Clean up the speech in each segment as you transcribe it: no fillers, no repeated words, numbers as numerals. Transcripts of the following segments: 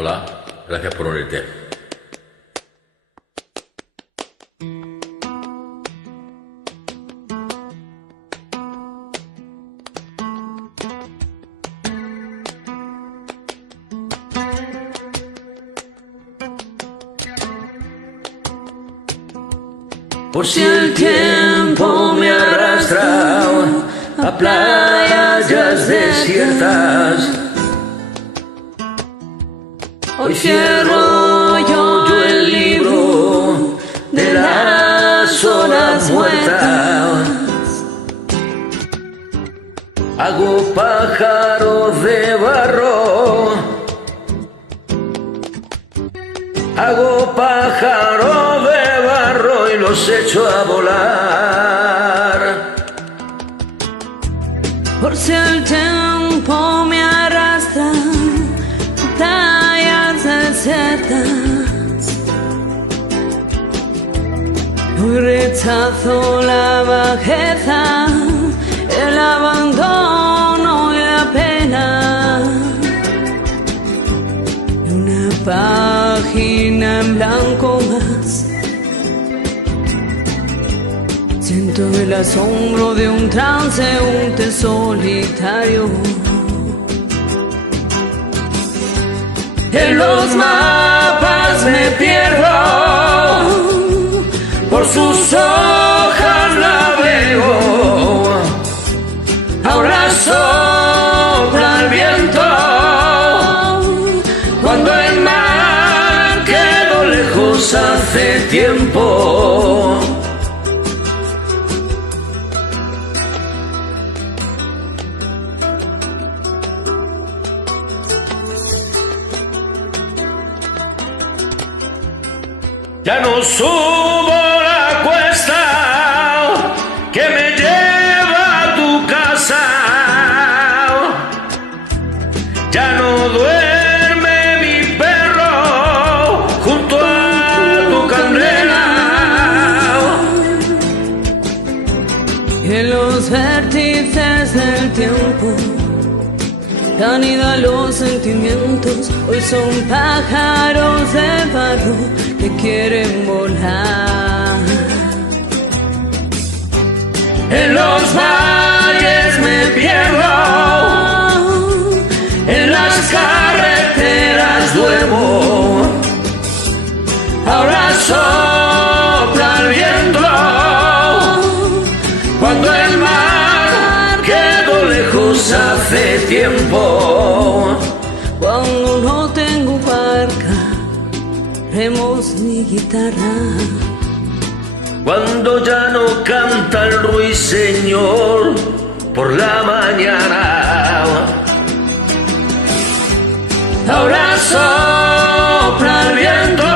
Hola, gracias por unirte. Por si el tiempo me arrastra a playas desiertas, hoy cierro yo el libro de las horas muertas. Hago pájaros de barro, hago pájaros de barro y los echo a volar. Por si el tiempo me arrastra a playas desiertas, hoy rechazo la bajeza, el abandono y la pena. Y una página en blanco más. Siento el asombro de un transeúnte solitario. En los mapas me pierdo, por sus hojas navego. Ahora sopla el viento, cuando el mar quedó lejos hace tiempo. Ya no subo la cuesta que me lleva a tu casa, ya no duerme mi perro junto a tu candela. Y en los vértices del tiempo dan ida los sentimientos, hoy son pájaros de barro que quieren volar. En los valles me pierdo, en las carreteras duermo. Ahora sopla el viento, cuando el mar quedó lejos hace tiempo. Cuando no tengo barca, remos ni guitarra. Cuando ya no canta el ruiseñor por la mañana, ahora sopla el viento,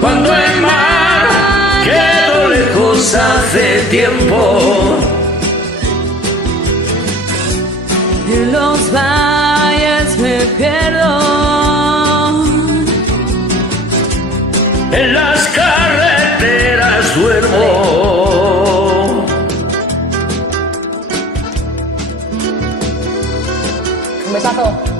cuando el mar quedó lejos hace tiempo. En los valles me pierdo, en las carreteras duermo. Un besazo.